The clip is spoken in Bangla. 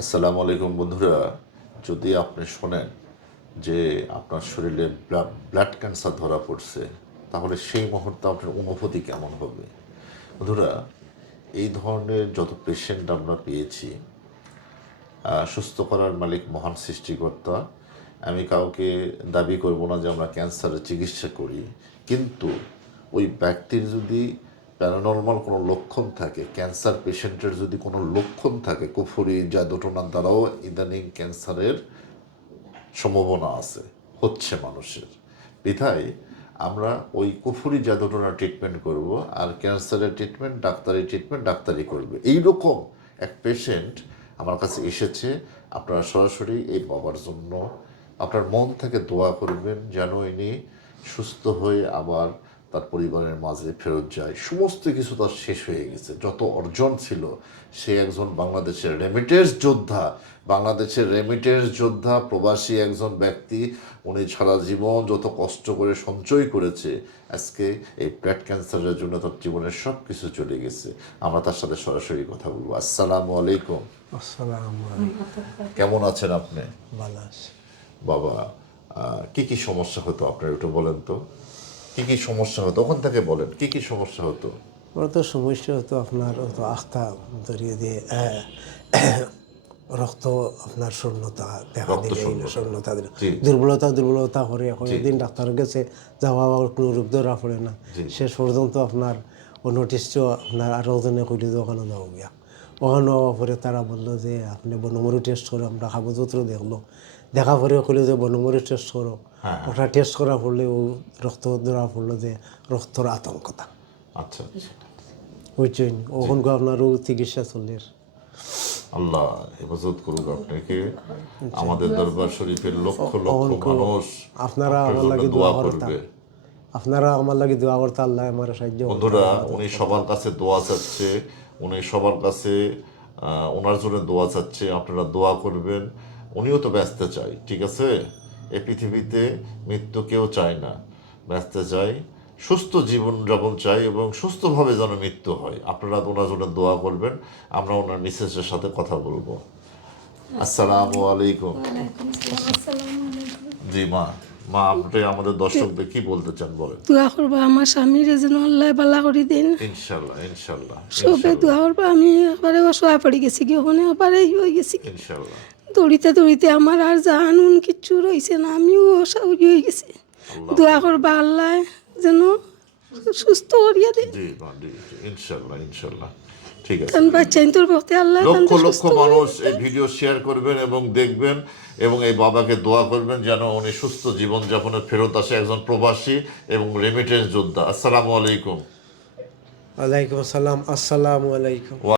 আসসালামু আলাইকুম বন্ধুরা। যদি আপনি শোনেন যে আপনার শরীরে ব্লাড ক্যান্সার ধরা পড়ছে, তাহলে সেই মুহূর্তে আপনার অনুভূতি কেমন হবে? বন্ধুরা, এই ধরনের যত পেশেন্ট আমরা পেয়েছি সুস্থ করার মালিক মহান সৃষ্টিকর্তা, আমি কাউকে দাবি করব না যে আমরা ক্যান্সারের চিকিৎসা করি। কিন্তু ওই ব্যক্তির যদি প্যারানর্মাল কোনো লক্ষণ থাকে ক্যান্সার পেশেন্টের যদি কোনো লক্ষণ থাকে, কুফুরি, জাদুটনার দ্বারাও ইদানিং ক্যান্সারের সম্ভাবনা আছে, হচ্ছে মানুষের। বিধায় আমরা ওই কুফুরি, জাদুটনার ট্রিটমেন্ট করব আর ক্যান্সারের ট্রিটমেন্ট ডাক্তারি ট্রিটমেন্ট ডাক্তারি করবে। এইরকম এক পেশেন্ট আমার কাছে এসেছে, আপনারা সরাসরি এই বাবার জন্য আপনার মন থেকে দোয়া করবেন যেন ইনি সুস্থ হয়ে আবার তার পরিবারের মাঝে ফেরত যায়। সমস্ত কিছু তার শেষ হয়ে গেছে। যত অর্জন ছিল সে একজন বাংলাদেশের রেমিটেন্স যোদ্ধা। বাংলাদেশের রেমিটেন্স যোদ্ধা প্রবাসী একজন ব্যক্তি। উনি সারা জীবন যত কষ্ট করে সঞ্চয় করেছে আজকে এই ব্লাড ক্যান্সারের জন্য তার জীবনের সব কিছু চলে গেছে। আমরা তার সাথে সরাসরি কথা বলব। আসসালামু আলাইকুম। আসসালামু কেমন আছেন আপনি? বাবা কি কি সমস্যা হতো আপনার একটু বলেন তো। কি কি সমস্যা হতো? ওখান থেকে বলেন কি কি সমস্যা হতো? ওরা তো সমস্যা হতো আপনার তো আখতা ধরিয়ে দিয়ে রক্ত আপনার শূন্যতা দেখা দিলে শূন্যতা। দিলে। দুর্বলতা দুর্বলতা করে এখন একদিন ডাক্তারের কাছে যাওয়া আবার কোনো রোগ ধরা পড়ে না। শেষ পর্যন্ত আপনার ও নোটিশও আপনার আরও ওজনে কইলে ওখানে যাওয়া গিয়া। ওখানে হওয়ার পরে তারা বলল যে আপনি বনমরি টেস্ট করে আমরা কাগজপত্র দেখল। দেখা পরে কইলো যে বনমরি টেস্ট করো। ওটা টেস্ট করা পড়লে ও রক্ত ধরা পড়ল যে রক্তর আতঙ্কতা। আচ্ছা। আচ্ছা বুঝছেন ওখানকার আপনারও চিকিৎসা চলে আল্লাহ হেফাজত করুক আপনাকে। আমাদের দরবার শরীফের লক্ষ লক্ষ মানুষ আপনারা আমার লাগে দোয়া করবে। আপনারা আমার লাগে দোয়া করতে আল্লাহ আমার সাহায্য। বন্ধুরা উনি সবার কাছে দোয়া চাচ্ছে। উনি সবার কাছে ওনার জন্য দোয়া চাচ্ছে। আপনারা দোয়া করবেন। উনিও তো ব্যস্ত চাই ঠিক আছে? এই পৃথিবীতে মৃত্যু কেউ চায় না। ব্যস্ত চাই সুস্থ জীবন যাপন চাই এবং সুস্থভাবে যেন মৃত্যু হয়। আপনারা ওনার জন্য দোয়া করবেন আমরা ওনার মিসেসের সাথে কথা বলব। আসসালামু আলাইকুম। ওয়ালাইকুম সালাম আসসালামু। আলাইকুম জি মা। মা আপনি আমাদের দর্শকদের কি বলতে চান বলেন? দোয়া করবা আমার স্বামীর যেন আল্লাহ বালা করে দিন। ইনশাল্লাহ ইনশাল্লাহ সবে দোয়া করবা আমি একবারে অসহায় পড়ে গেছি কি ওখানে একবারে ই হয়ে গেছি। ইনশাল্লাহ। দৌড়িতে দৌড়িতে আমার আর জানুন কিচ্ছু রয়েছে না আমিও অসহায় হয়ে গেছি। দোয়া করবা আল্লাহ যেন সুস্থ করিয়া জি, ইনশাল্লাহ ইনশাল্লাহ। ঠিক আছে। আল্লাহ লক্ষ লক্ষ মানুষ এই ভিডিও শেয়ার করবেন এবং দেখবেন এবং এই বাবাকে দোয়া করবেন যেন উনি সুস্থ জীবন যাপনে ফেরত আসে একজন প্রবাসী এবং রেমিটেন্স যোদ্ধা। আসসালামু আলাইকুম। ওয়ালাইকুম আসসালাম আসসালামু আলাইকুম।